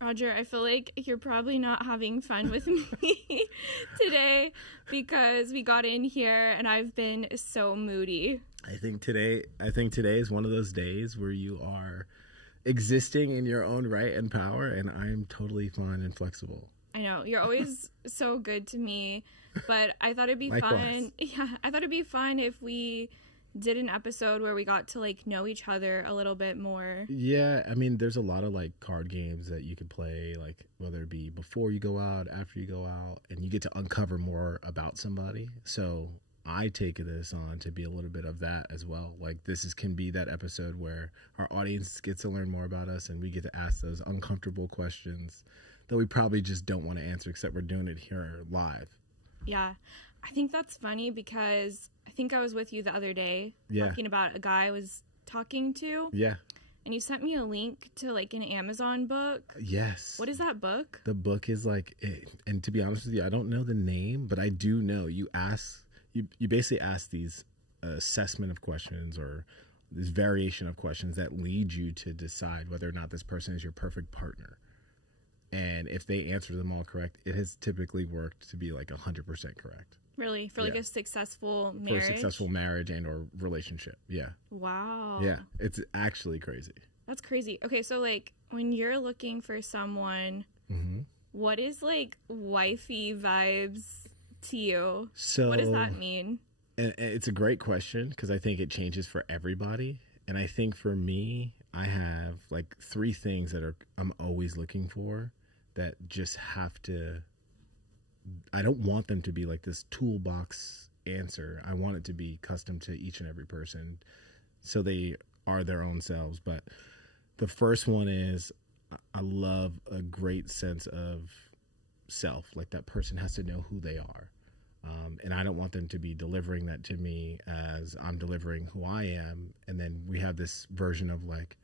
Roger, I feel like you're probably not having fun with me today because we got in here and I've been so moody. I think today is one of those days where you are existing in your own right and power, and I'm totally fine and flexible. I know, you're always so good to me, but I thought it'd be fun. Yeah, I thought it'd be fun if we did an episode where we got to like know each other a little bit more. Yeah, I mean, there's a lot of like card games that you could play, like whether it be before you go out, after you go out, and you get to uncover more about somebody. So I take this on to be a little bit of that as well. Like can be that episode where our audience gets to learn more about us and we get to ask those uncomfortable questions that we probably just don't want to answer, except we're doing it here live. Yeah. I think that's funny because I think I was with you the other day talking about a guy I was talking to. Yeah. And you sent me a link to like an Amazon book. Yes. What is that book? The book is like, and to be honest with you, I don't know the name, but I do know you basically ask these assessment of questions or this variation of questions that lead you to decide whether or not this person is your perfect partner. And if they answer them all correct, it has typically worked to be like 100% correct. Really? For like a successful marriage? For a successful marriage and or relationship. Yeah. Wow. Yeah. It's actually crazy. That's crazy. Okay, so like when you're looking for someone, what is like wifey vibes to you? So what does that mean? And it's a great question because I think it changes for everybody. And I think for me, I have like 3 things that I'm always looking for that just have to, I don't want them to be like this toolbox answer. I want it to be custom to each and every person so they are their own selves. But the first one is I love a great sense of self. Like that person has to know who they are. And I don't want them to be delivering that to me as I'm delivering who I am. And then we have this version of like,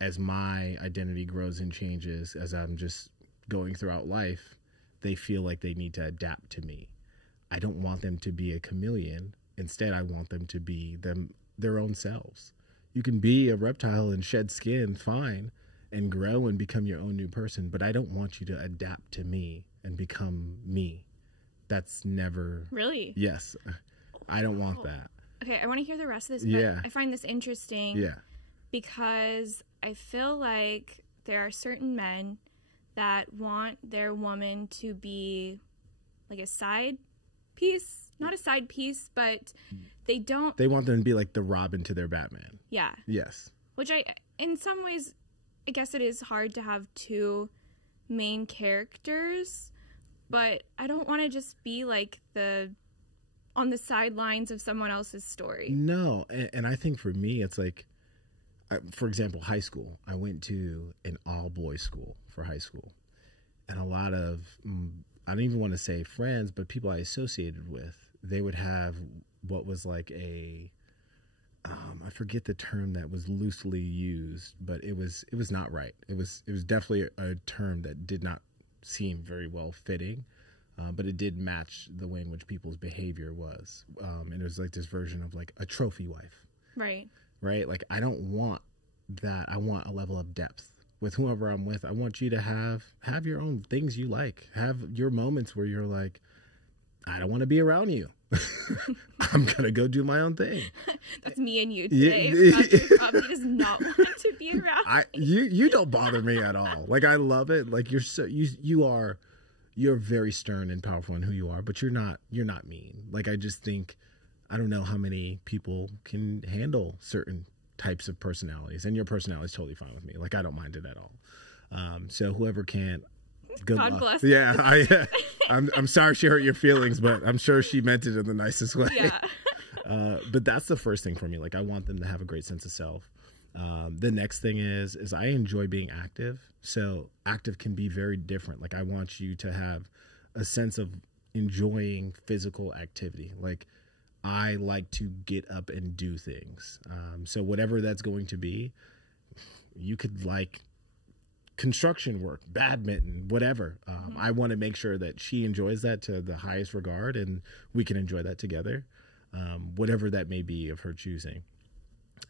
as my identity grows and changes, as I'm just going throughout life, they feel like they need to adapt to me. I don't want them to be a chameleon. Instead, I want them to be their own selves. You can be a reptile and shed skin, fine, and grow and become your own new person, but I don't want you to adapt to me and become me. That's never... Really? Yes. I don't want that. Okay, I want to hear the rest of this, but I find this interesting. Yeah. Because I feel like there are certain men that want their woman to be like a side piece. Not a side piece, but they don't... They want them to be like the Robin to their Batman. Yeah. Yes. Which in some ways, I guess it is hard to have 2 main characters, but I don't want to just be like on the sidelines of someone else's story. No, and I think for me, it's like, for example, high school. I went to an all-boys school for high school. And a lot of, I don't even want to say friends, but people I associated with, they would have what was like I forget the term that was loosely used, but it was not right. It was definitely a term that did not seem very well fitting, but it did match the way in which people's behavior was. And it was like this version of like a trophy wife. Right. Right? Like, I don't want that. I want a level of depth with whoever I'm with. I want you to have your own things you like. Have your moments where you're like, I don't want to be around you. I'm going to go do my own thing. That's me and you today. Yeah. Probably does not want to be around you don't bother me at all. Like, I love it. Like, you're very stern and powerful in who you are, but you're not mean. Like, I just think, I don't know how many people can handle certain types of personalities, and your personality is totally fine with me. Like, I don't mind it at all. So whoever can't, good God luck. Bless. Yeah, I'm sorry she hurt your feelings, but I'm sure she meant it in the nicest way. Yeah. But that's the first thing for me. Like, I want them to have a great sense of self. The next thing is I enjoy being active. So active can be very different. Like, I want you to have a sense of enjoying physical activity. Like, I like to get up and do things. So whatever that's going to be, you could like construction work, badminton, whatever. I want to make sure that she enjoys that to the highest regard, and we can enjoy that together, whatever that may be of her choosing.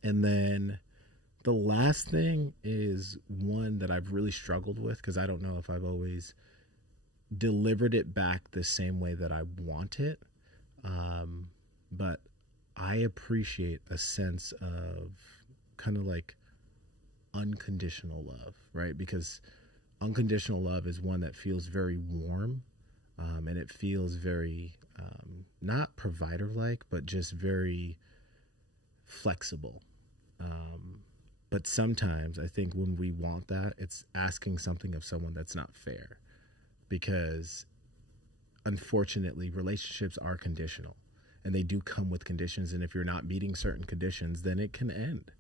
And then The last thing is one that I've really struggled with because I don't know if I've always delivered it back the same way that I want it. But I appreciate a sense of kind of like unconditional love, right? Because unconditional love is one that feels very warm, and it feels very not provider-like, but just very flexible. But sometimes I think when we want that, it's asking something of someone that's not fair, because unfortunately relationships are conditional and they do come with conditions. And if you're not meeting certain conditions, then it can end.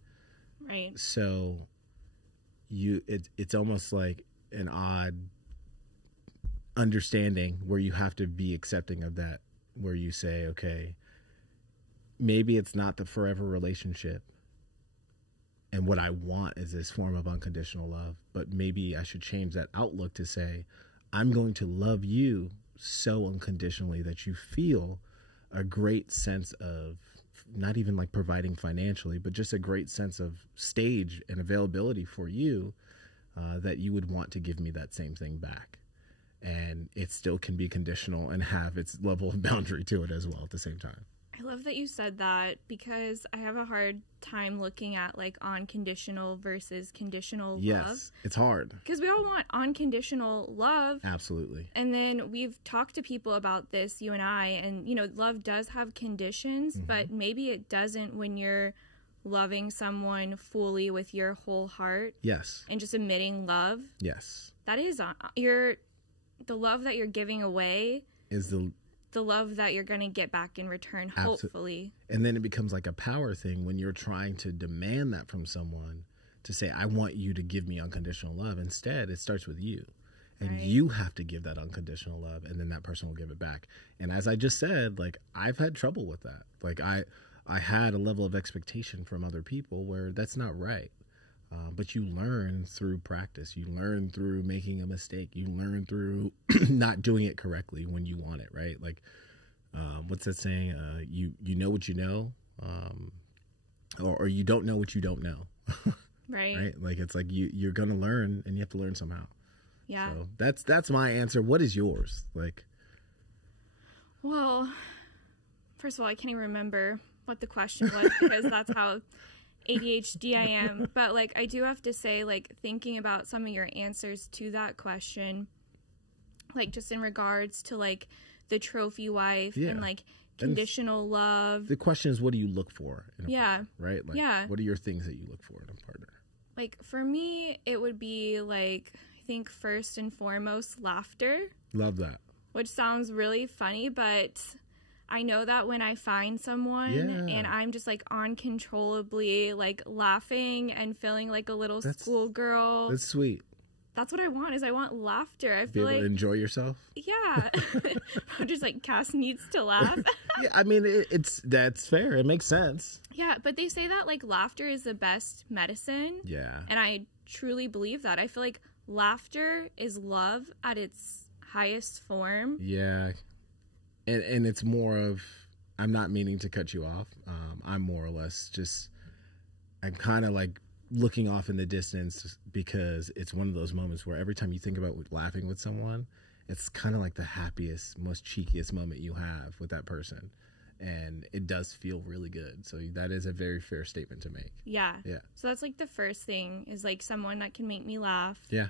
Right. So it's almost like an odd understanding where you have to be accepting of that, where you say, okay, maybe it's not the forever relationship, and what I want is this form of unconditional love, but maybe I should change that outlook to say, I'm going to love you so unconditionally that you feel a great sense of not even like providing financially, but just a great sense of stage and availability for you, that you would want to give me that same thing back. And it still can be conditional and have its level of boundary to it as well at the same time. I love that you said that, because I have a hard time looking at like unconditional versus conditional love. Yes, it's hard. Because we all want unconditional love. Absolutely. And then we've talked to people about this, you and I, and, you know, love does have conditions, but maybe it doesn't when you're loving someone fully with your whole heart. Yes. And just emitting love. Yes. That is, the love that you're giving away is the love that you're going to get back in return, hopefully. And then it becomes like a power thing when you're trying to demand that from someone, to say, I want you to give me unconditional love. Instead, it starts with you. And you have to give that unconditional love, and then that person will give it back. And as I just said, like, I've had trouble with that. Like, I had a level of expectation from other people where that's not right. But you learn through practice. You learn through making a mistake. You learn through not doing it correctly when you want it, right? Like, what's that saying? You know what you know, or you don't know what you don't know. Right. Right? Like, it's like you're going to learn, and you have to learn somehow. Yeah. So that's my answer. What is yours? Like, well, first of all, I can't even remember what the question was, because that's how ADHD I am. But like, I do have to say, like, thinking about some of your answers to that question, like just in regards to like the trophy wife and like conditional love. The question is, what do you look for in a partner, right? Like, yeah. What are your things that you look for in a partner? Like, for me, it would be like, I think first and foremost, laughter. Love that. Which sounds really funny, but I know that when I find someone and I'm just like uncontrollably like laughing and feeling like a little schoolgirl. That's sweet. That's what I want, is I want laughter. I feel be able like to enjoy yourself. Yeah. Just like Cass needs to laugh. Yeah, I mean, that's fair. It makes sense. Yeah, but they say that like laughter is the best medicine. Yeah. And I truly believe that. I feel like laughter is love at its highest form. Yeah. And it's more of, I'm not meaning to cut you off. I'm more or less just, I'm kind of like looking off in the distance, because it's one of those moments where every time you think about laughing with someone, it's kind of like the happiest, most cheekiest moment you have with that person. And it does feel really good. So that is a very fair statement to make. Yeah. Yeah. So that's like the first thing, is like someone that can make me laugh. Yeah.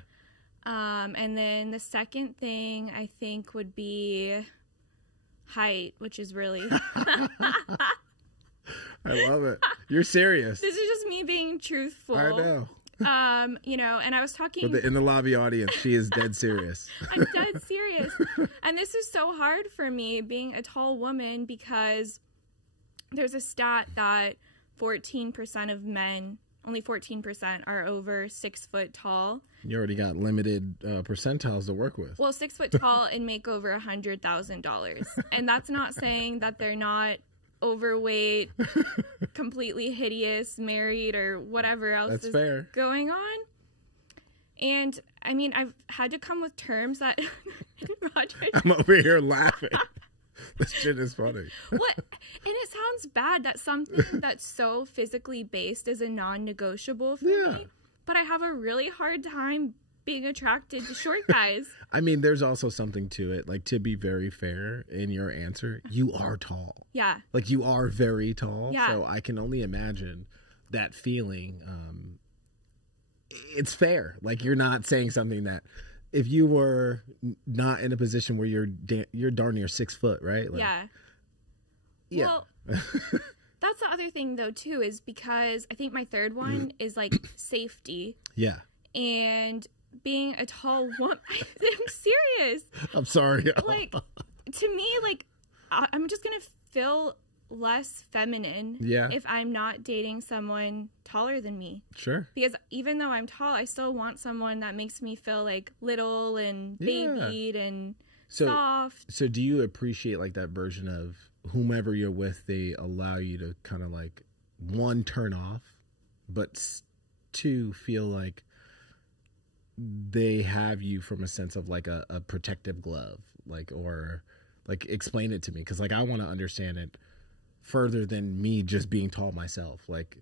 And then the second thing I think would be height, which is really I love it. You're serious. This is just me being truthful. I know. You know, and I was talking in the lobby audience, she is dead serious. I'm dead serious. And this is so hard for me, being a tall woman, because there's a stat that 14% of men, only 14%, are over 6 foot tall. You already got limited percentiles to work with. Well, 6 foot tall and make over $100,000. And that's not saying that they're not overweight, completely hideous, married, or whatever else is going on. And I mean, I've had to come with terms that Roger, I'm over here laughing. This shit is funny. What? And it sounds bad that something that's so physically based is a non-negotiable for me. But I have a really hard time being attracted to short guys. I mean, there's also something to it. Like, to be very fair in your answer, you are tall. Yeah. Like, you are very tall. Yeah. So I can only imagine that feeling. It's fair. Like, you're not saying something that, if you were not in a position where you're darn near 6 foot, right? Like, yeah. Well, that's the other thing, though, too, is because I think my third one is, like, safety. Yeah. And being a tall woman. I'm serious. I'm sorry. Like, to me, like, I'm just going to feel less feminine if I'm not dating someone taller than me. Sure. Because even though I'm tall, I still want someone that makes me feel like little and babied and soft. So do you appreciate like that version of whomever you're with, they allow you to kind of like, one, turn off, but two, feel like they have you from a sense of like a protective glove, like, or like, explain it to me. Cause like, I want to understand it further than me just being tall myself. Like,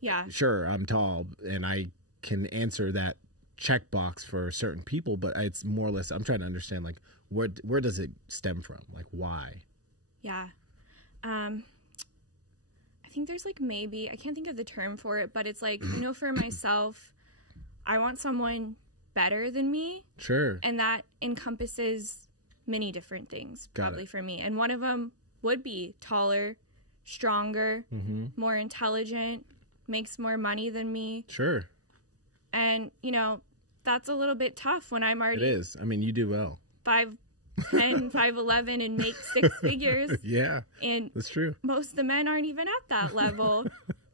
yeah, sure, I'm tall and I can answer that checkbox for certain people, but it's more or less, I'm trying to understand like, where does it stem from? Like, why? Yeah. I think there's like, maybe, I can't think of the term for it, but it's like, you know, for myself, I want someone better than me. Sure. And that encompasses many different things, probably for me. And one of them would be taller, stronger, more intelligent, makes more money than me. Sure. And, you know, that's a little bit tough when I'm already... It is. I mean, you do well. 5'10", 5'11", and make 6 figures. Yeah, and that's true. Most of the men aren't even at that level.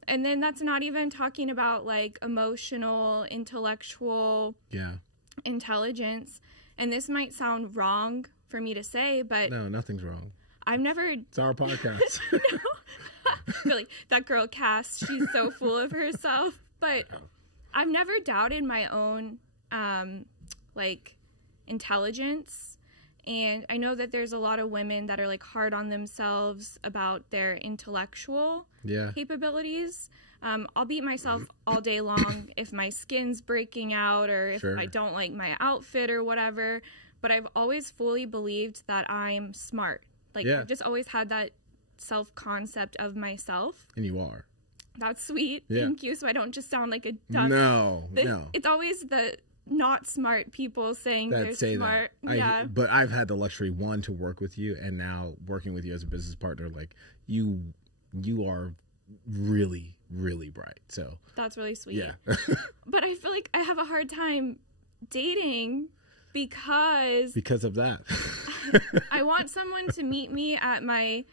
And then that's not even talking about, like, emotional, intellectual intelligence. And this might sound wrong for me to say, but... No, nothing's wrong. I've never... It's our podcast. Really, that girl Cass, she's so full of herself. But I've never doubted my own, like, intelligence. And I know that there's a lot of women that are, like, hard on themselves about their intellectual capabilities. I'll beat myself all day long if my skin's breaking out or if I don't like my outfit or whatever. But I've always fully believed that I'm smart. Like, I've just always had that self-concept of myself. And you are. That's sweet. Thank you. So I don't just sound like a dumb. No. It's always the not smart people saying they're smart. But I've had the luxury, one, to work with you, and now working with you as a business partner. Like, you are really, really bright. So that's really sweet. Yeah. But I feel like I have a hard time dating because of that. I want someone to meet me at my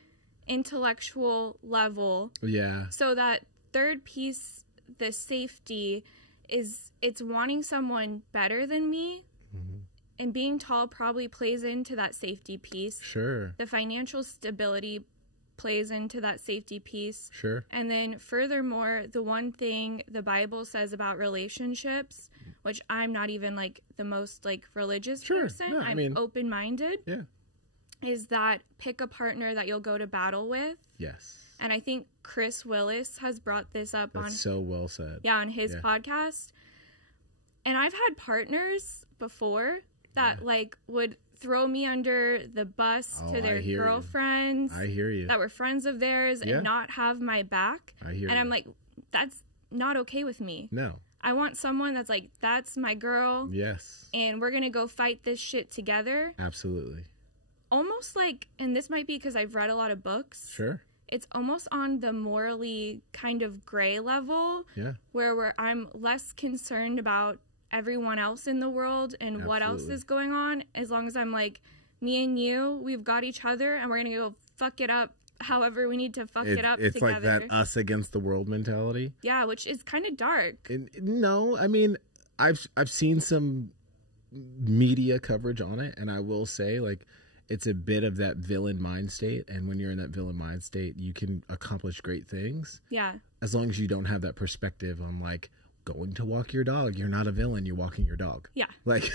intellectual level. Yeah. So that third piece, the safety, it's wanting someone better than me. And being tall probably plays into that safety piece. Sure. The financial stability plays into that safety piece. Sure. And then furthermore, the one thing the Bible says about relationships, which I'm not even like the most like religious person, no, I'm open-minded. Yeah. Is that pick a partner that you'll go to battle with. Yes. And I think Chris Willis has brought this up so well said. Yeah, on his podcast. And I've had partners before that like would throw me under the bus to their girlfriends. I hear you. That were friends of theirs and not have my back. I hear you. And I'm like, that's not okay with me. No. I want someone that's like, that's my girl. Yes. And we're going to go fight this shit together. Absolutely. Almost like, and this might be because I've read a lot of books. Sure. It's almost on the morally kind of gray level. Yeah. Where I'm less concerned about everyone else in the world and what else is going on, as long as I'm like, me and you, we've got each other and we're gonna go fuck it up however we need to fuck it up it's together. Like that us against the world mentality. Yeah, which is kind of dark. No, I mean, I've seen some media coverage on it, and I will say, like, it's a bit of that villain mind state, and when you're in that villain mind state, you can accomplish great things. Yeah. As long as you don't have that perspective on, like, going to walk your dog. You're not a villain. You're walking your dog. Yeah. Like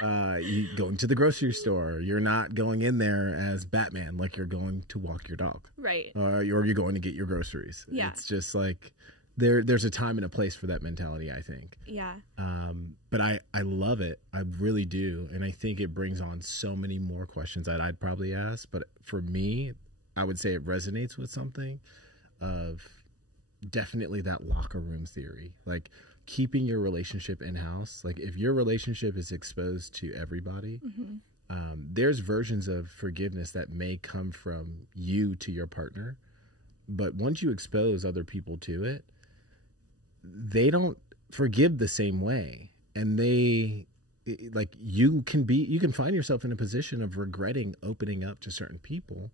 you going to the grocery store. You're not going in there as Batman. Like you're going to walk your dog. Right. Or you're going to get your groceries. Yeah. It's just like there's a time and a place for that mentality, I think. Yeah. But I love it. I really do. And I think it brings on so many more questions that I'd probably ask. But for me, I would say it resonates with something of definitely that locker room theory, like keeping your relationship in-house. Like if your relationship is exposed to everybody, there's versions of forgiveness that may come from you to your partner, but once you expose other people to it, they don't forgive the same way. And like you can find yourself in a position of regretting opening up to certain people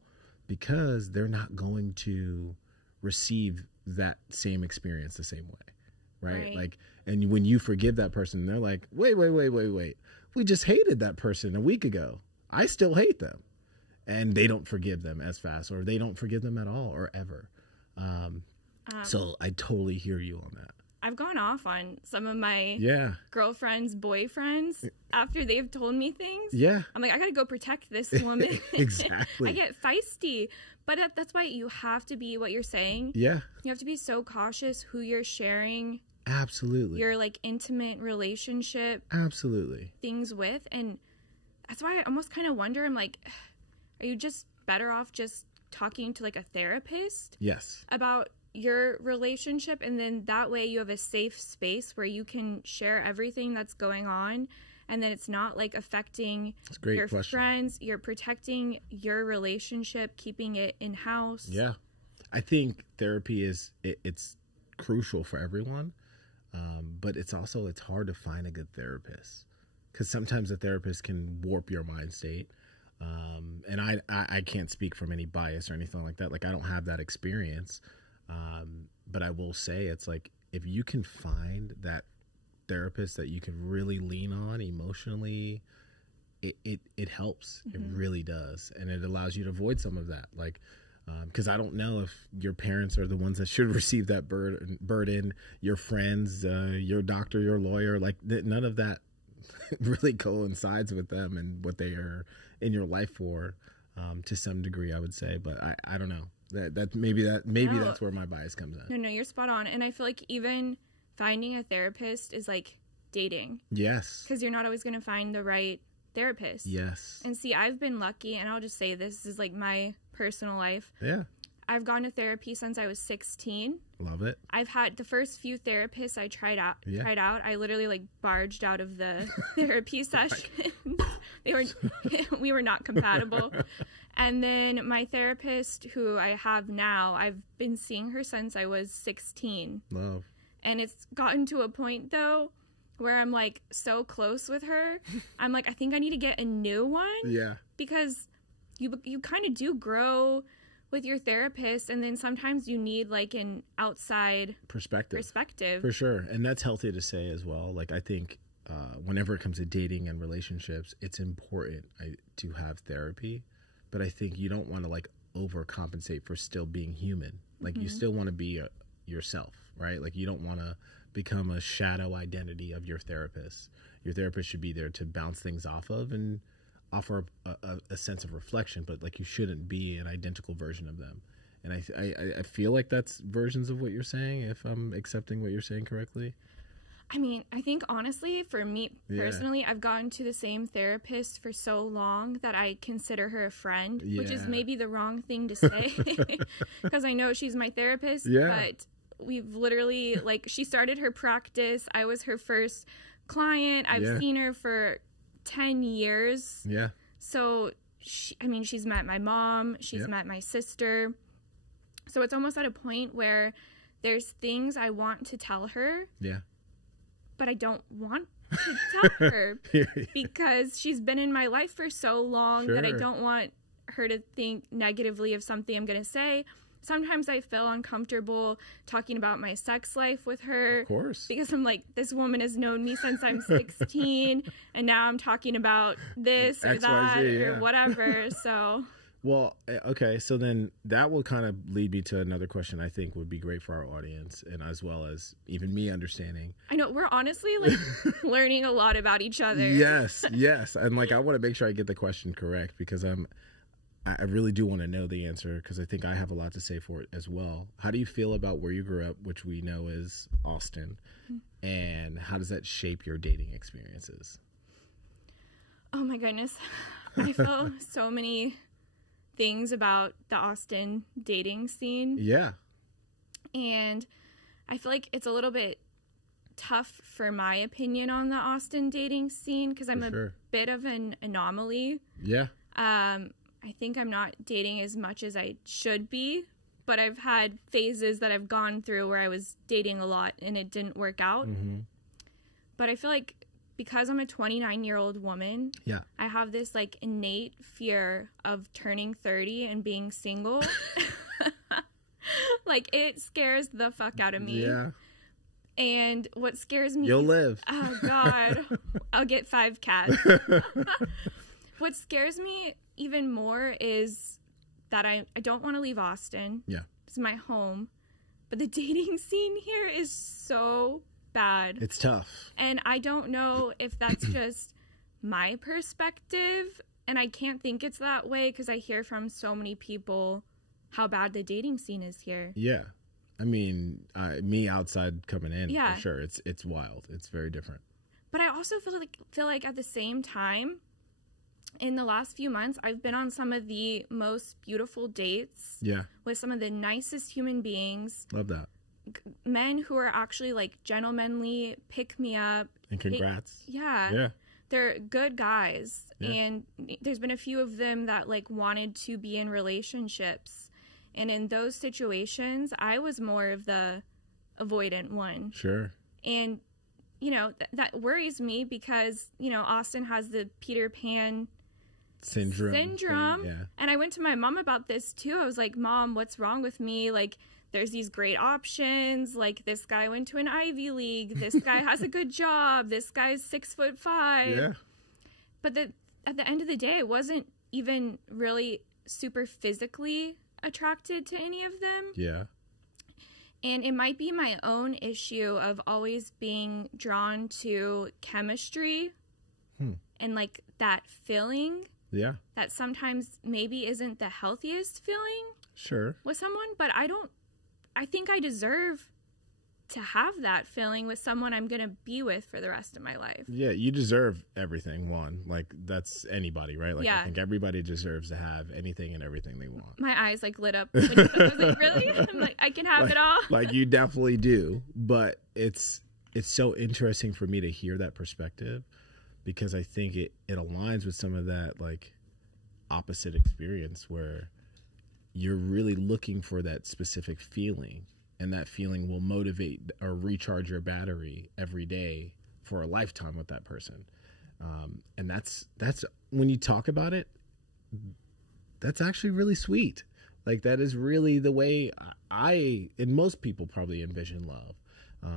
because they're not going to receive that same experience the same way. Right? Like, and when you forgive that person, they're like, wait. We just hated that person a week ago. I still hate them. And they don't forgive them as fast, or they don't forgive them at all or ever. So I totally hear you on that. I've gone off on some of my girlfriends, boyfriends after they've told me things. Yeah. I'm like, I got to go protect this woman. Exactly. I get feisty. But that's why you have to be what you're saying. Yeah. You have to be so cautious who you're sharing. Absolutely. Your like intimate relationship. Absolutely. Things with. And that's why I almost kind of wonder, I'm like, are you just better off just talking to like a therapist? Yes. About your relationship, and then that way you have a safe space where you can share everything that's going on, and then it's not like affecting your friends. You're protecting your relationship, keeping it in house. Yeah, I think therapy it's crucial for everyone, but it's hard to find a good therapist because sometimes a therapist can warp your mind state. And I can't speak from any bias or anything like that. Like I don't have that experience. But I will say it's like if you can find that therapist that you can really lean on emotionally, it helps. It really does. And it allows you to avoid some of that. Like, because I don't know if your parents are the ones that should receive that burden, your friends, your doctor, your lawyer, like none of that really coincides with them and what they are in your life for, to some degree, I would say. But I don't know. Maybe that's where my bias comes in. No, you're spot on. And I feel like even finding a therapist is like dating. Yes. Because you're not always going to find the right therapist. Yes. And see, I've been lucky, and I'll just say this is like my personal life. Yeah. I've gone to therapy since I was 16. Love it. I've had the first few therapists I tried out. I literally like barged out of the therapy sessions. We were not compatible. And then my therapist, who I have now, I've been seeing her since I was 16. Love. And it's gotten to a point though where I'm like so close with her. I'm like, I think I need to get a new one. Yeah. Because you kind of do grow with your therapist, and then sometimes you need like an outside perspective for sure. And that's healthy to say as well. Like I think whenever it comes to dating and relationships, it's important to have therapy, but I think you don't want to like overcompensate for still being human. Like you still want to be yourself, right? Like you don't want to become a shadow identity of your therapist. Your therapist should be there to bounce things off of and offer a sense of reflection, but like you shouldn't be an identical version of them. And I feel like that's versions of what you're saying, if I'm accepting what you're saying correctly. I mean, I think honestly, for me personally, I've gone to the same therapist for so long that I consider her a friend, which is maybe the wrong thing to say because I know she's my therapist, but we've literally, like, she started her practice. I was her first client. I've seen her for 10 years. Yeah. So, she's met my mom. She's met my sister. So it's almost at a point where there's things I want to tell her. Yeah. But I don't want to tell her because she's been in my life for so long that I don't want her to think negatively of something I'm going to say. Sometimes I feel uncomfortable talking about my sex life with her. Of course. Because I'm like, this woman has known me since I'm 16, and now I'm talking about this or that or whatever. So. Well, okay, so then that will kind of lead me to another question I think would be great for our audience, and as well as even me understanding. I know, we're honestly like learning a lot about each other. Yes, yes. And like I want to make sure I get the question correct, because I really do want to know the answer, because I think I have a lot to say for it as well. How do you feel about where you grew up, which we know is Austin, and how does that shape your dating experiences? Oh my goodness. I feel so many things about the Austin dating scene. Yeah. And I feel like it's a little bit tough for my opinion on the Austin dating scene, because I'm a bit of an anomaly. Yeah. I think I'm not dating as much as I should be, but I've had phases that I've gone through where I was dating a lot and it didn't work out. But I feel like because I'm a 29-year-old woman, I have this like innate fear of turning 30 and being single. Like, it scares the fuck out of me. Yeah. And what scares me... You'll live. Oh, God. I'll get 5 cats. What scares me even more is that I don't want to leave Austin. Yeah. It's my home. But the dating scene here is so bad. It's tough. And I don't know if that's just my perspective. And I can't think it's that way because I hear from so many people how bad the dating scene is here. Yeah. I mean, me outside coming in, yeah, for sure. It's wild. It's very different. But I also feel like at the same time, in the last few months, I've been on some of the most beautiful dates. Yeah. With some of the nicest human beings. Love that. Men who are actually like gentlemanly, pick me up. And congrats. Yeah. They're good guys. Yeah. And there's been a few of them that like wanted to be in relationships. And in those situations, I was more of the avoidant one. Sure. And, you know, that worries me because, you know, Austin has the Peter Pan syndrome. Yeah. And I went to my mom about this too. I was like, Mom, what's wrong with me? Like, there's these great options. Like, this guy went to an Ivy League. This guy has a good job. This guy's 6'5". Yeah. But at the end of the day, I wasn't even really super physically attracted to any of them. Yeah. And it might be my own issue of always being drawn to chemistry and like that feeling. Yeah. That sometimes maybe isn't the healthiest feeling. Sure. With someone, but I think I deserve to have that feeling with someone I'm going to be with for the rest of my life. Yeah, you deserve everything, one. Like, that's anybody, right? Like, yeah. I think everybody deserves to have anything and everything they want. My eyes, like, lit up. When you said, I was like, really? I'm like, I can have it all? Like, you definitely do. But it's so interesting for me to hear that perspective because I think it aligns with some of that, like, opposite experience where you're really looking for that specific feeling. And that feeling will motivate or recharge your battery every day for a lifetime with that person. And that's when you talk about it, that's actually really sweet. Like, that is really the way I and most people probably envision love.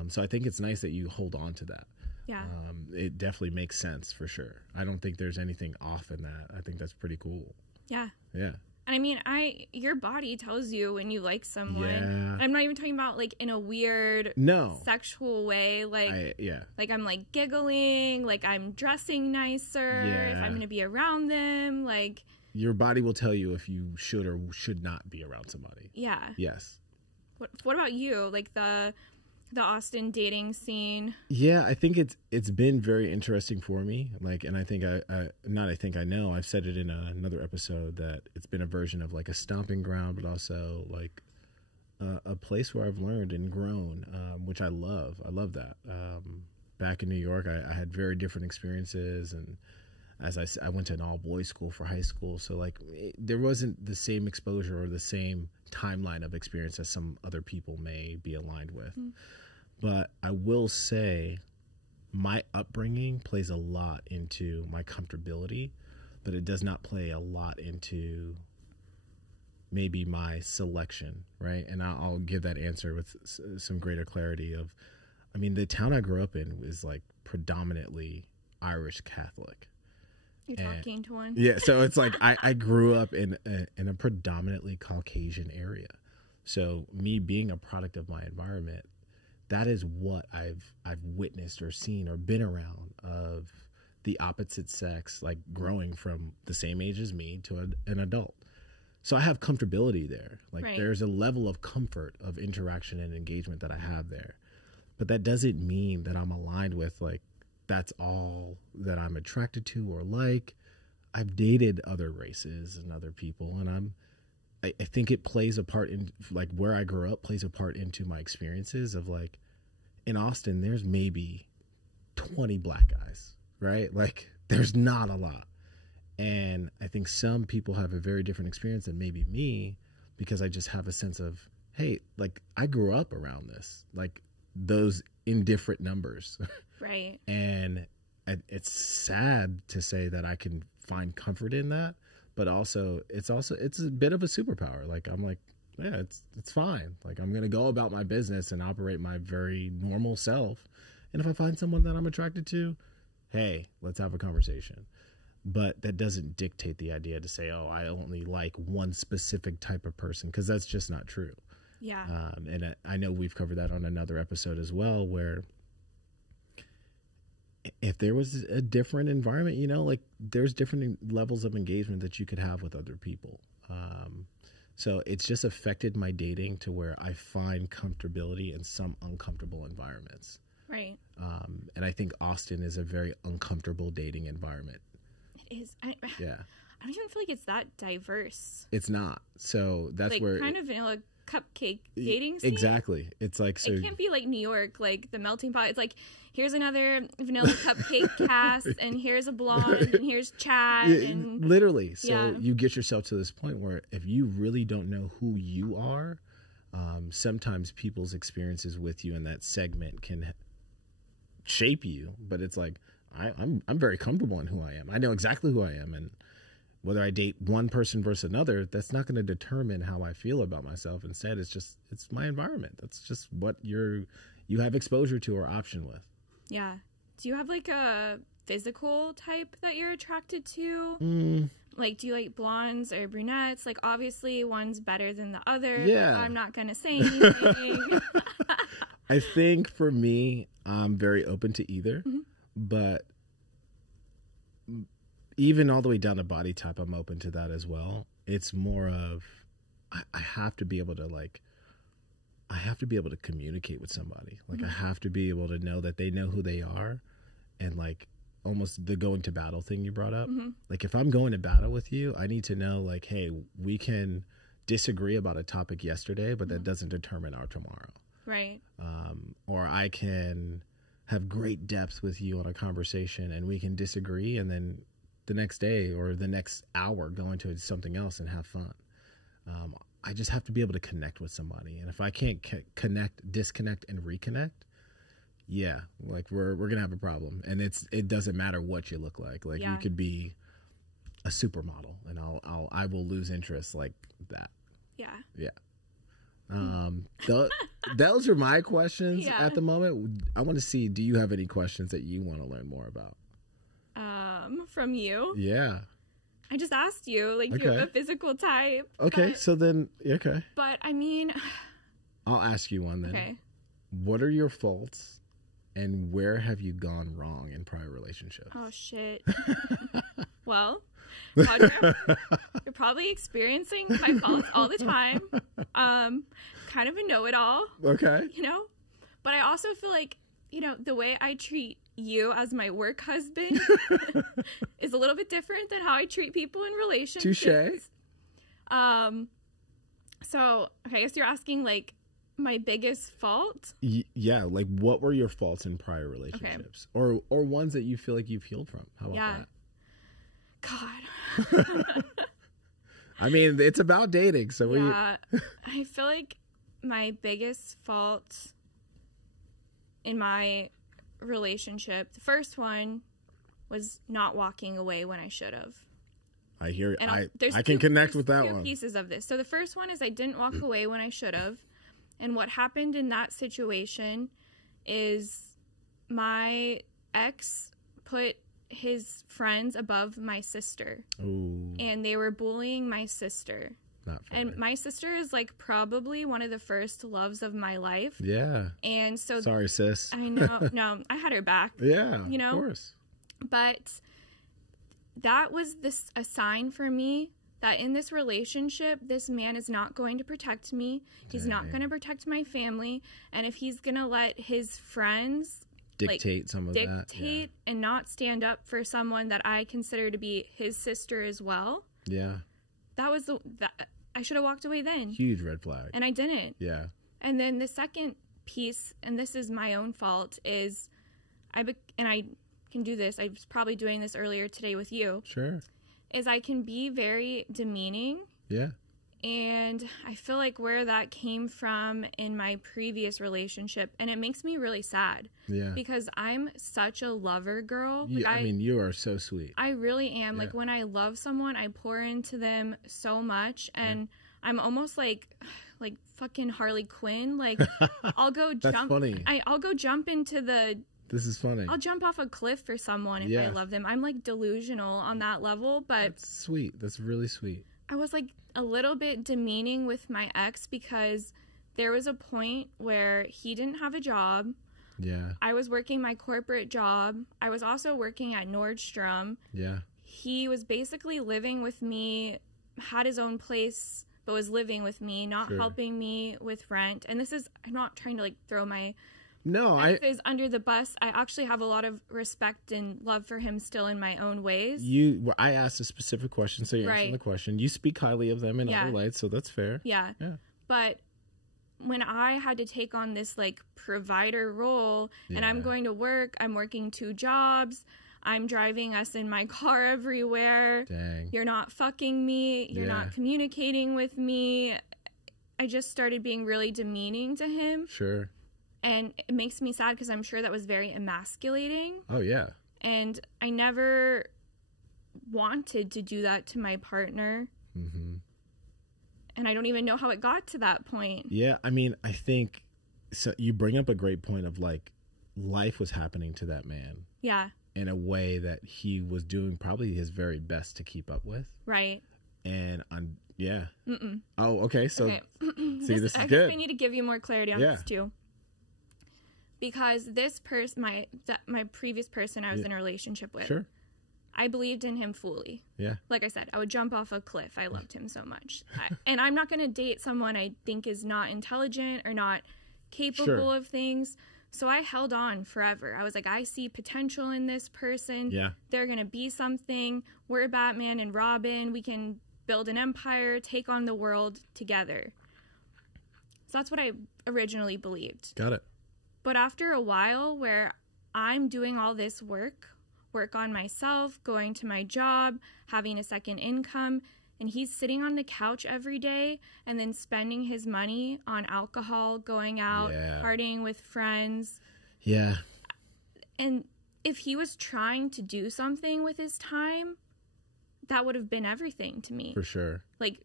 So I think it's nice that you hold on to that. Yeah. It definitely makes sense for sure. I don't think there's anything off in that. I think that's pretty cool. Yeah. Yeah. I mean, your body tells you when you like someone. Yeah. I'm not even talking about like in a weird sexual way. Like, like I'm like giggling, like I'm dressing nicer if I'm going to be around them. Like, your body will tell you if you should or should not be around somebody. Yeah. Yes. What about you? Like the Austin dating scene? Yeah, I think it's been very interesting for me. Like, and I think I know I've said it in another episode that it's been a version of like a stomping ground, but also like a place where I've learned and grown, which I love. I love that. Back in New York, I had very different experiences, and as I went to an all-boys school for high school, so like there wasn't the same exposure or the same timeline of experience as some other people may be aligned with. But I will say my upbringing plays a lot into my comfortability, but it does not play a lot into maybe my selection, right? And I'll give that answer with some greater clarity of, I mean, the town I grew up in was like predominantly Irish Catholic. You're talking to one. Yeah, so it's like I grew up in a predominantly Caucasian area. So me being a product of my environment, that is what I've witnessed or seen or been around of the opposite sex, like growing from the same age as me to an adult. So I have comfortability there. Like there's a level of comfort of interaction and engagement that I have there. But that doesn't mean that I'm aligned with like that's all that I'm attracted to or like. I've dated other races and other people, and I think it plays a part in like where I grew up plays a part into my experiences of like in Austin, there's maybe 20 black guys, right? Like there's not a lot. And I think some people have a very different experience than maybe me because I just have a sense of, hey, like I grew up around this, like those indifferent numbers. Right. And it's sad to say that I can find comfort in that, but also it's a bit of a superpower. Like I'm like, yeah, it's fine. Like I'm going to go about my business and operate my very normal self. And if I find someone that I'm attracted to, hey, let's have a conversation. But that doesn't dictate the idea to say, oh, I only like one specific type of person, because that's just not true. Yeah. And I know we've covered that on another episode as well, where if there was a different environment, you know, like there's different levels of engagement that you could have with other people. So it's just affected my dating to where I find comfortability in some uncomfortable environments. Right. And I think Austin is a very uncomfortable dating environment. It is. Yeah. I don't even feel like it's that diverse. It's not. So that's like, where kind of vanilla cupcake dating scene. Exactly. It's like, so it can't be like New York, like the melting pot. It's like, here's another vanilla cupcake cast, and here's a blonde, and here's Chad, and literally. So you get yourself to this point where if you really don't know who you are, sometimes people's experiences with you in that segment can shape you. But it's like, I'm very comfortable in who I am. I know exactly who I am, and whether I date one person versus another, that's not going to determine how I feel about myself. Instead, it's my environment. That's just what you have exposure to or option with. Yeah. Do you have like a physical type that you're attracted to? Like, do you like blondes or brunettes? Like, obviously one's better than the other. Yeah. I'm not going to say anything. I think for me, I'm very open to either, but even all the way down to body type, I'm open to that as well. It's more of, I have to be able to communicate with somebody. Like I have to be able to know that they know who they are, and like almost the going to battle thing you brought up. Like if I'm going to battle with you, I need to know like, hey, we can disagree about a topic yesterday, but that doesn't determine our tomorrow. Right. Or I can have great depth with you on a conversation and we can disagree, and then the next day or the next hour go into something else and have fun. I just have to be able to connect with somebody. And if I can't connect, disconnect, and reconnect, yeah, like we're going to have a problem. And it doesn't matter what you look like. Like you could be a supermodel and I will lose interest like that. Yeah. Yeah. Those are my questions at the moment. I want to see, do you have any questions that you want to learn more about? From you? Yeah. I just asked you, like, you have a physical type. Okay, but, so then, okay. But, I mean... I'll ask you one then. Okay. What are your faults, and where have you gone wrong in prior relationships? Oh, shit. Well, Audra, you're probably experiencing my faults all the time. Kind of a know-it-all. Okay. You know? But I also feel like, you know, the way I treat you as my work husband is a little bit different than how I treat people in relationships. Touche. So, okay, I guess you're asking, like, my biggest fault? Yeah, like, what were your faults in prior relationships? Okay. Or ones that you feel like you've healed from? How about that? God. I mean, it's about dating, so I feel like my biggest fault in my relationship, the first one was not walking away when I should have. I hear. And I can connect with that one. Two pieces of this. So the first one is I didn't walk away when I should have, and what happened in that situation is my ex put his friends above my sister. Ooh. And they were bullying my sister. Not funny. And my sister is like probably one of the first loves of my life. Yeah. And so sorry, sis. I know. No, I had her back. Yeah. You know? Of course. But that was a sign for me that in this relationship, this man is not going to protect me. He's not going to protect my family. And if he's going to let his friends dictate some of that. Dictate and not stand up for someone that I consider to be his sister as well. Yeah. That was I should have walked away then. Huge red flag. And I didn't. Yeah. And then the second piece, and this is my own fault, is I can do this. I was probably doing this earlier today with you. Sure. Is I can be very demeaning. Yeah. And I feel like where that came from in my previous relationship, and it makes me really sad. Yeah. Because I'm such a lover girl. Yeah, I mean, you are so sweet. I really am. Yeah. Like, when I love someone, I pour into them so much, and I'm almost like fucking Harley Quinn. Like, I'll go That's jump. funny. I'll go jump into the. This is funny. I'll jump off a cliff for someone if I love them. I'm like delusional on that level, but that's sweet. That's really sweet. I was like a little bit demeaning with my ex because there was a point where he didn't have a job. Yeah. I was working my corporate job. I was also working at Nordstrom. Yeah. He was basically living with me, had his own place, but was living with me, not helping me with rent. And this is, I'm not trying to like throw my is under the bus. I actually have a lot of respect and love for him still in my own ways. I asked a specific question, so you're answering the question. You speak highly of them in other lights, so that's fair. Yeah. But when I had to take on this like provider role and I'm going to work, I'm working 2 jobs, I'm driving us in my car everywhere. Dang. You're not fucking me. You're not communicating with me. I just started being really demeaning to him. Sure. And it makes me sad because I'm sure that was very emasculating. Oh, yeah. And I never wanted to do that to my partner. Mm-hmm. And I don't even know how it got to that point. Yeah, I mean, I think so. You bring up a great point of like life was happening to that man. Yeah. In a way that he was doing probably his very best to keep up with. Right. And Oh, okay. So okay. See, this is I good. I need to give you more clarity on this too. Because this person, my previous person I was in a relationship with, I believed in him fully. Yeah. Like I said, I would jump off a cliff. I loved him so much. And I'm not going to date someone I think is not intelligent or not capable of things. So I held on forever. I was like, I see potential in this person. Yeah. They're going to be something. We're Batman and Robin. We can build an empire, take on the world together. So that's what I originally believed. Got it. But after a while where I'm doing all this work on myself, going to my job, having a second income, and he's sitting on the couch every day and then spending his money on alcohol, going out, partying with friends. Yeah. And if he was trying to do something with his time, that would have been everything to me. For sure. Like,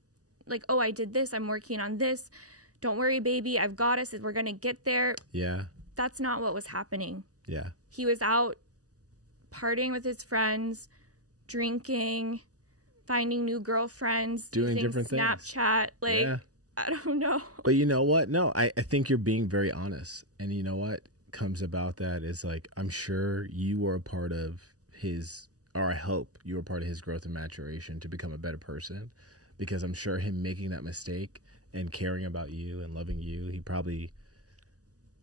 oh, I did this. I'm working on this. Don't worry, baby. I've got us. We're going to get there. Yeah. That's not what was happening. Yeah. He was out partying with his friends, drinking, finding new girlfriends, doing different Snapchat, things. I don't know. But you know what? No, I think you're being very honest. And you know what comes about that is like, I'm sure you were a part of his, or I hope you were part of his growth and maturation to become a better person, because I'm sure him making that mistake and caring about you and loving you, he probably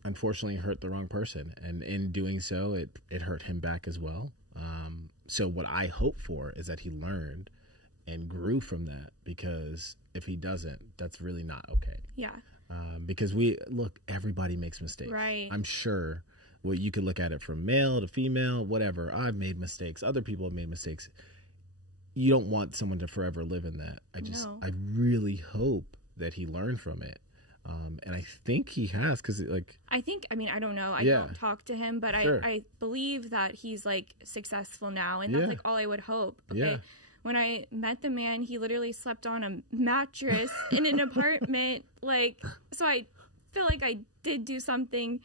unfortunately hurt the wrong person. And in doing so, it hurt him back as well. So what I hope for is that he learned and grew from that, because if he doesn't, that's really not okay. Yeah. Because everybody makes mistakes. Right. I'm sure you could look at it from male to female, whatever. I've made mistakes. Other people have made mistakes. You don't want someone to forever live in that. I really hope that he learned from it. And I think he has, because I don't know. I don't talk to him, but I believe that he's like successful now, and that's like all I would hope. Okay. Yeah. When I met the man, he literally slept on a mattress in an apartment. So I feel like I did do something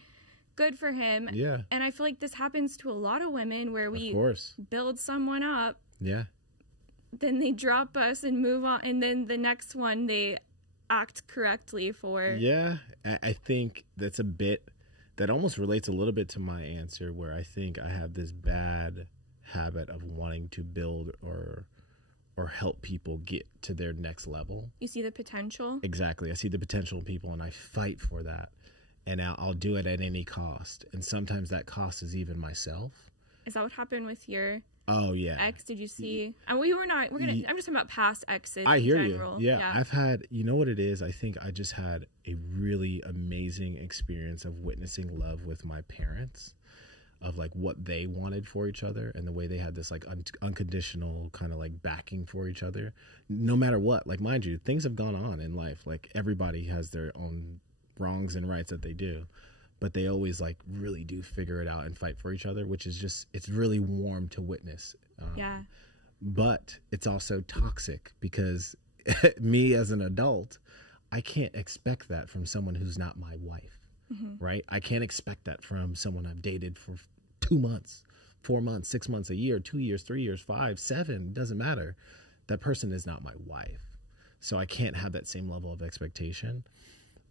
good for him. Yeah. And I feel like this happens to a lot of women where we build someone up. Yeah. Then they drop us and move on. And then the next one they act correctly for. Yeah. I think that's a bit that almost relates a little bit to my answer, where I think I have this bad habit of wanting to build or help people get to their next level. You see the potential? Exactly. I see the potential in people and I fight for that. And I'll do it at any cost. And sometimes that cost is even myself. Is that what happened with your ex? Did you see? And I'm just talking about past exes. I hear in you. Yeah. I've had, you know what it is? I think I just had a really amazing experience of witnessing love with my parents, of like what they wanted for each other and the way they had this like unconditional kind of like backing for each other, no matter what. Like, mind you, things have gone on in life. Like, everybody has their own wrongs and rights that they do, but they always like really do figure it out and fight for each other, which is just, it's really warm to witness. But it's also toxic because me as an adult, I can't expect that from someone who's not my wife. Right? I can't expect that from someone I've dated for 2 months, 4 months, 6 months, a year, 2 years, 3 years, 5, 7, doesn't matter. That person is not my wife. So I can't have that same level of expectation.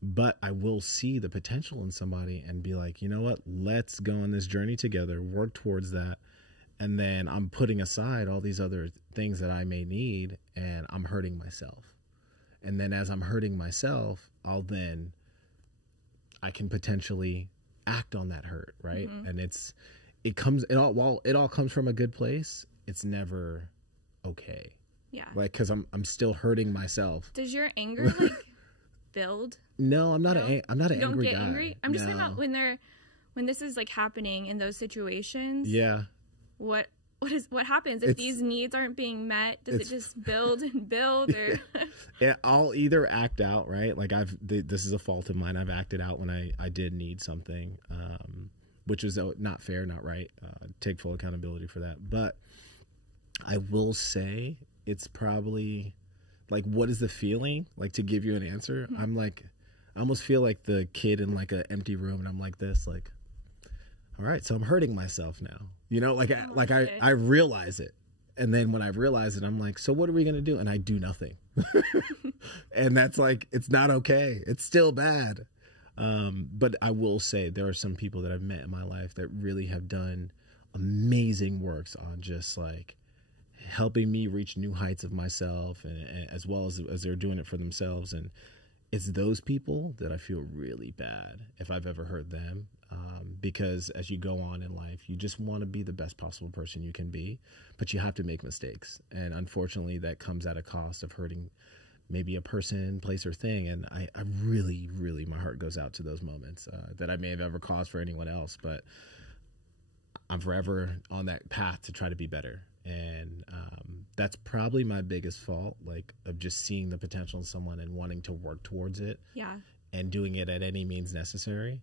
But I will see the potential in somebody and be like, you know what? Let's go on this journey together, work towards that. And then I'm putting aside all these other things that I may need, and I'm hurting myself. And then as I'm hurting myself, I can potentially act on that hurt, right? And while it all comes from a good place, it's never okay. Yeah. Like, because I'm still hurting myself. Does your anger like build? No, I'm not an angry guy. You don't get angry? I'm just talking about when this is like happening in those situations. Yeah. What happens if these needs aren't being met? Does it just build and build, or yeah, I'll either act out, right? Like this is a fault of mine. I've acted out when I did need something, which was not fair, not right. Take full accountability for that. But I will say it's probably like, what is the feeling? Like, to give you an answer, I'm like, I almost feel like the kid in like an empty room, and I'm like this, like, all right, so I'm hurting myself now. You know, I realize it. And then when I realize it, I'm like, so what are we going to do? And I do nothing. And that's like, it's not okay. It's still bad. But I will say there are some people that I've met in my life that really have done amazing works on just like helping me reach new heights of myself, and as well as they're doing it for themselves. And it's those people that I feel really bad if I've ever hurt them. Because as you go on in life, you just want to be the best possible person you can be, but you have to make mistakes. And unfortunately, that comes at a cost of hurting maybe a person, place, or thing. And I really, really, my heart goes out to those moments that I may have ever caused for anyone else. But I'm forever on that path to try to be better. And that's probably my biggest fault, like, of just seeing the potential in someone and wanting to work towards it. Yeah. And doing it at any means necessary.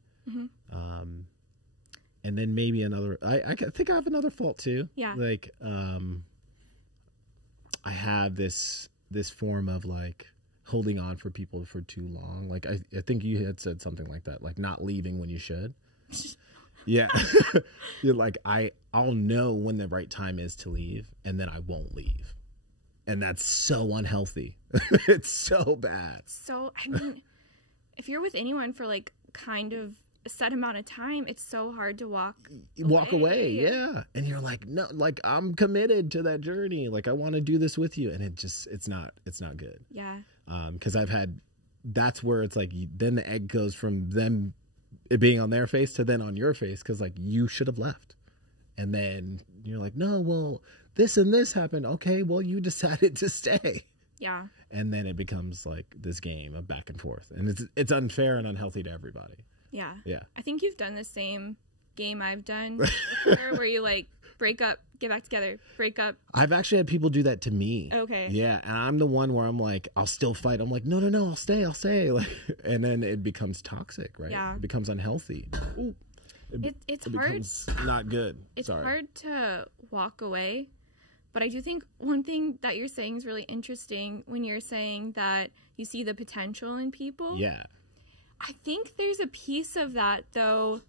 And then maybe another, I think I have another fault too. Yeah. Like, I have this form of like holding on for people for too long. Like, I think you had said something like that, like not leaving when you should. Yeah. You're like, I'll know when the right time is to leave, and then I won't leave. And that's so unhealthy. It's so bad. So, I mean, if you're with anyone for like kind of a set amount of time, it's so hard to walk away. Yeah. And you're like, no, like, I'm committed to that journey. Like, I want to do this with you. And it's not good. Yeah. Because that's where it's like, then the egg goes from them it being on their face to then on your face. Cause like, you should have left. And then you're like, no, well, this and this happened. Okay. Well, you decided to stay. Yeah. And then it becomes like this game of back and forth, and it's unfair and unhealthy to everybody. Yeah. Yeah. I think you've done the same game I've done before, where you like break up, get back together, break up. I've actually had people do that to me. Okay. Yeah. And I'm the one where I'm like, I'll still fight. I'm like, no, I'll stay. Like, and then it becomes toxic, right? Yeah. It becomes unhealthy. Ooh. It's hard. Not good. It's hard to walk away. But I do think one thing that you're saying is really interesting when you're saying that you see the potential in people. Yeah. I think there's a piece of that, though,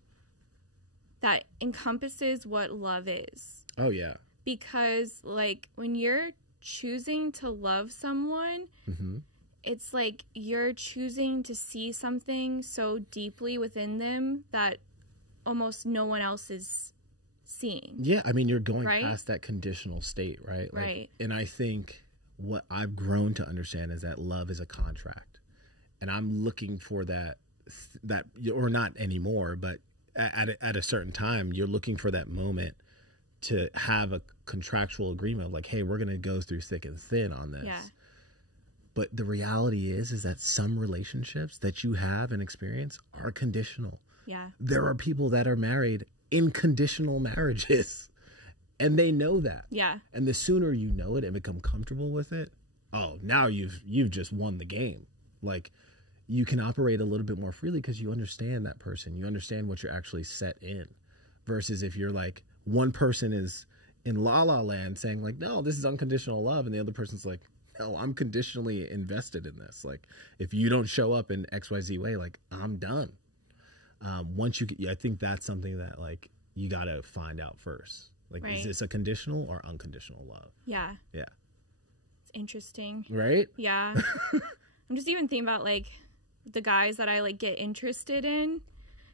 that encompasses what love is. Oh, yeah. Because, like, when you're choosing to love someone, it's like you're choosing to see something so deeply within them that almost no one else is seeing. Yeah, I mean, you're going past that conditional state, right? Like, right. And I think what I've grown to understand is that love is a contract. And I'm looking for that, or not anymore, but at a certain time, you're looking for that moment to have a contractual agreement of like, hey, we're going to go through thick and thin on this. Yeah. But the reality is that some relationships that you have and experience are conditional. Yeah. There are people that are married in conditional marriages, and they know that. Yeah. And the sooner you know it and become comfortable with it, oh, now you've just won the game. Like, you can operate a little bit more freely because you understand that person. You understand what you're actually set in. Versus if you're like, one person is in la la land saying like, no, this is unconditional love, and the other person's like, no, I'm conditionally invested in this. Like, if you don't show up in XYZ way, like, I'm done. I think that's something that like you got to find out first. Like, is this a conditional or unconditional love? Yeah. Yeah. It's interesting. Right? Yeah. I'm just even thinking about like the guys that I like get interested in.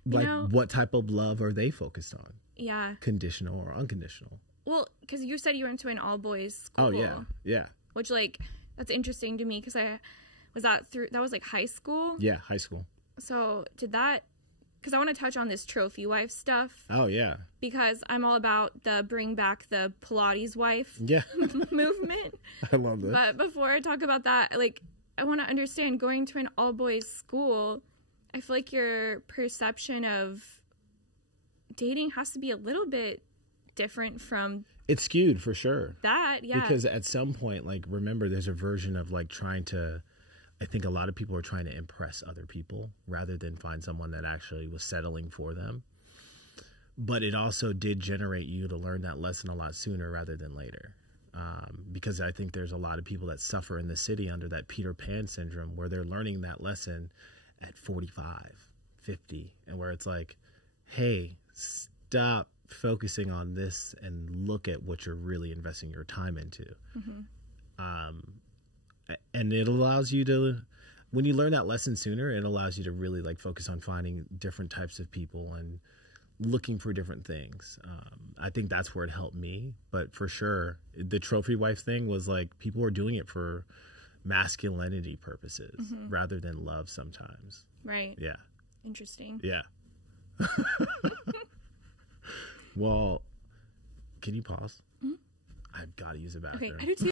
Like, what type of love are they focused on? Yeah. Conditional or unconditional? Well, because you said you went to an all boys school. Oh, yeah. Yeah. Which, like, that's interesting to me because that was like high school. Yeah, high school. So because I want to touch on this trophy wife stuff. Oh, yeah. Because I'm all about the bring back the Pilates wife movement. I love that. But before I talk about that, like, I want to understand, going to an all boys school, I feel like your perception of dating has to be a little bit different from it's skewed for sure. That, yeah. Because at some point, like, remember, there's a version of like I think a lot of people are trying to impress other people rather than find someone that actually was settling for them. But it also did generate you to learn that lesson a lot sooner rather than later. Because I think there's a lot of people that suffer in the city under that Peter Pan syndrome where they're learning that lesson at 45, 50, and where it's like, hey, stop focusing on this and look at what you're really investing your time into. And it allows you to, when you learn that lesson sooner, it allows you to really like focus on finding different types of people and looking for different things. I think that's where it helped me. But for sure, the trophy wife thing was like, people were doing it for masculinity purposes rather than love sometimes. Right. Yeah. Interesting. Yeah. Well, can you pause? I've got to use the bathroom. Okay, I do too.